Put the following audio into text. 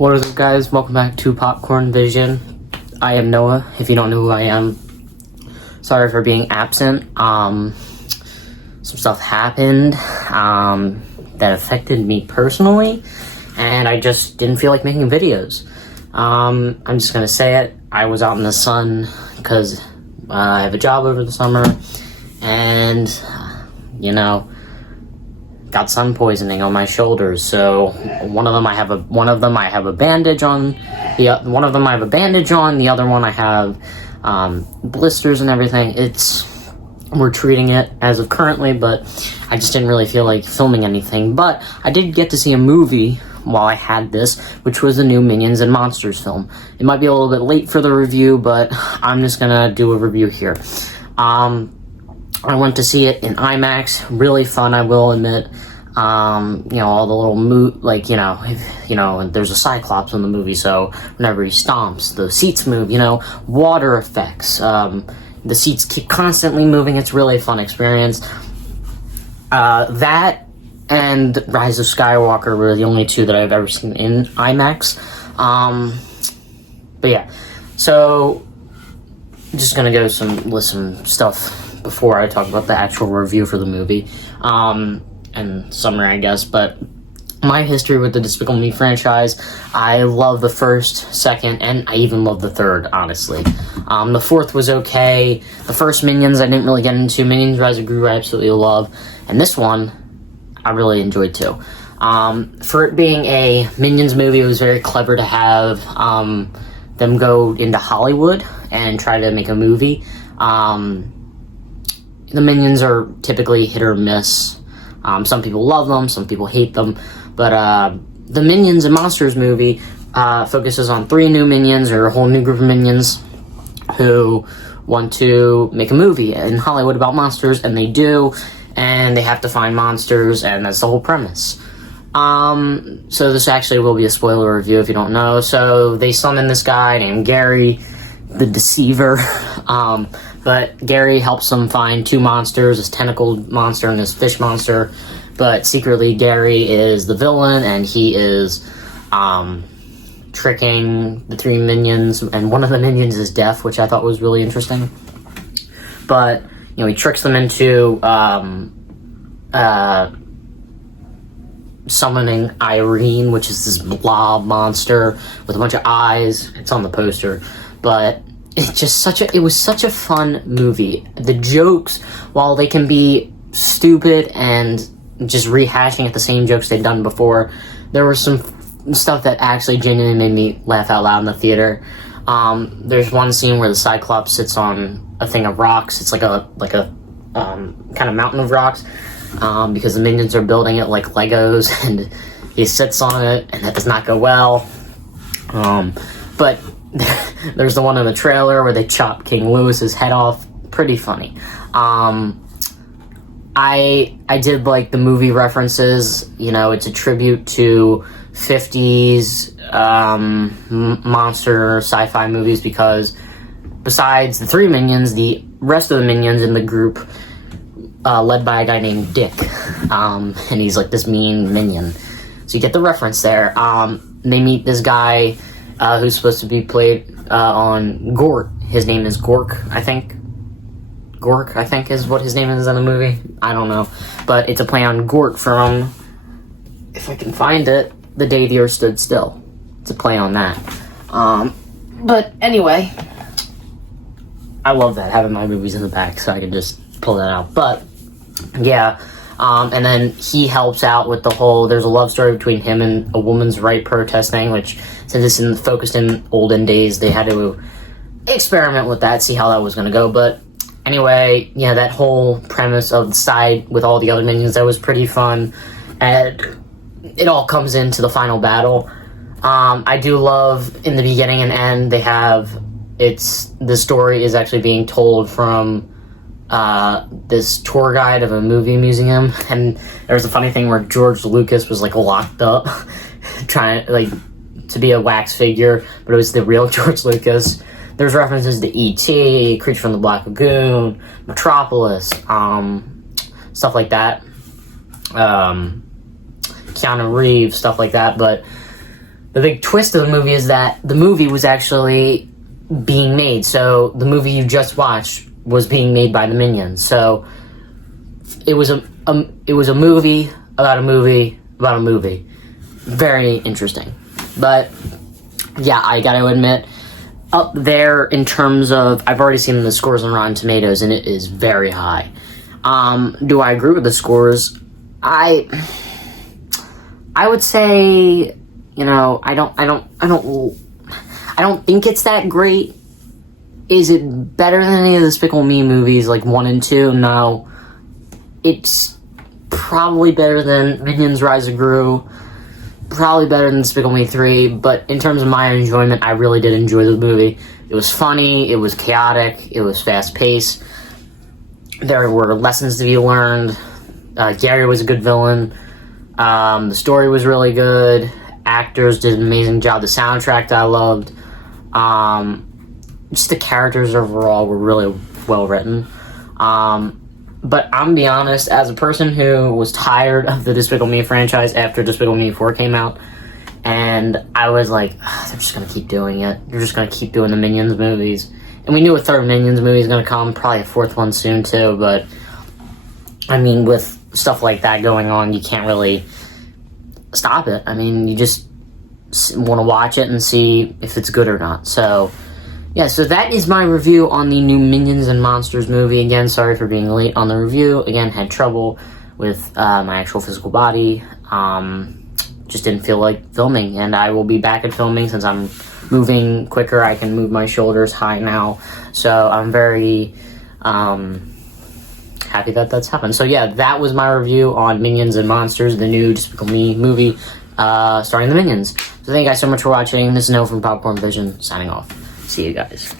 What is up, guys? Welcome back to Popcorn Vision. I am Noah, if you don't know who I am. Sorry for being absent. Some stuff happened that affected me personally, and I just didn't feel like making videos. I'm just gonna say it. I was out in the sun because I have a job over the summer, and got sun poisoning on my shoulders. So one of them I have a bandage on. One of them I have a bandage on. The other one I have blisters and everything. We're treating it as of currently, but I just didn't really feel like filming anything. But I did get to see a movie while I had this, which was the new Minions and Monsters film. It might be a little bit late for the review, but I'm just gonna do a review here. I went to see it in IMAX. Really fun, I will admit. All the little there's a Cyclops in the movie, so whenever he stomps, the seats move, water effects. The seats keep constantly moving. It's really a fun experience. That and Rise of Skywalker were the only two that I've ever seen in IMAX. But yeah, so I'm just gonna go with some stuff before I talk about the actual review for the movie, and summary, I guess. But my history with the Despicable Me franchise, I love the first, second, and I even love the third, honestly. The fourth was okay. The first Minions I didn't really get into. Minions Rise of Gru I absolutely love. And this one, I really enjoyed too. For it being a Minions movie, it was very clever to have them go into Hollywood and try to make a movie. The Minions are typically hit or miss. Some people love them, some people hate them. But the Minions and Monsters movie focuses on 3 new Minions, or a whole new group of Minions, who want to make a movie in Hollywood about monsters, and they do, and they have to find monsters, and that's the whole premise. So this actually will be a spoiler review if you don't know. So they summon this guy named Gary, the Deceiver. But Gary helps them find 2 monsters, this tentacled monster and this fish monster. But secretly, Gary is the villain, and he is tricking the 3 Minions, and one of the Minions is deaf, which I thought was really interesting. But, he tricks them into summoning Irene, which is this blob monster with a bunch of eyes. It's on the poster. But it was such a fun movie. The jokes, while they can be stupid and just rehashing at the same jokes they'd done before, there was some stuff that actually genuinely made me laugh out loud in the theater. There's one scene where the Cyclops sits on a thing of rocks. It's like a kind of mountain of rocks, because the Minions are building it like Legos, and he sits on it, and that does not go well. But there's the one in the trailer where they chop King Louis's head off. Pretty funny. I did like the movie references. It's a tribute to 50s monster sci-fi movies, because besides the 3 Minions, the rest of the Minions in the group, led by a guy named Dick, and he's like this mean minion. So you get the reference there. They meet this guy who's supposed to be played on Gort. His name is Gork, I think. Gork, I think, is what his name is in the movie. I don't know. But it's a play on Gort from, if I can find it, The Day the Earth Stood Still. It's a play on that. But anyway, I love that, having my movies in the back so I can just pull that out. But, yeah. And then he helps out with the whole, there's a love story between him and a woman's right protest thing, which, since it's focused in olden days, they had to experiment with that, see how that was going to go. But anyway, that whole premise of the side with all the other Minions, that was pretty fun. And it all comes into the final battle. I do love, in the beginning and end, the story is actually being told from this tour guide of a movie museum, and there was a funny thing where George Lucas was locked up trying to be a wax figure, but it was the real George Lucas. There's references to E.T., Creature from the Black Lagoon, Metropolis, stuff like that. Keanu Reeves, stuff like that. But the big twist of the movie is that the movie was actually being made. So the movie you just watched was being made by the Minions. So it was a movie about a movie about a movie. Very interesting. But yeah, I gotta admit, up there in terms of, I've already seen the scores on Rotten Tomatoes, and it is very high. Do I agree with the scores? I would say, you know, I don't think it's that great. Is it better than any of the Despicable Me movies, like 1 and 2? No. It's probably better than Minions Rise of Gru. Probably better than Despicable Me 3, but in terms of my enjoyment, I really did enjoy the movie. It was funny, it was chaotic, it was fast-paced. There were lessons to be learned. Gary was a good villain. The story was really good. Actors did an amazing job. The soundtrack that I loved. Just the characters overall were really well written. But I'm gonna be honest, as a person who was tired of the Despicable Me franchise after Despicable Me 4 came out, and I was like, they're just gonna keep doing it. They're just gonna keep doing the Minions movies. And we knew a third Minions movie was gonna come, probably a fourth one soon too, but I mean, with stuff like that going on, you can't really stop it. I mean, you just want to watch it and see if it's good or not. So yeah, so that is my review on the new Minions and Monsters movie. Again, sorry for being late on the review. Again, had trouble with my actual physical body. Just didn't feel like filming, and I will be back at filming since I'm moving quicker. I can move my shoulders high now, so I'm very happy that that's happened. So yeah, that was my review on Minions and Monsters, the new Despicable Me movie starring the Minions. So thank you guys so much for watching. This is Noah from Popcorn Vision, signing off. See you guys.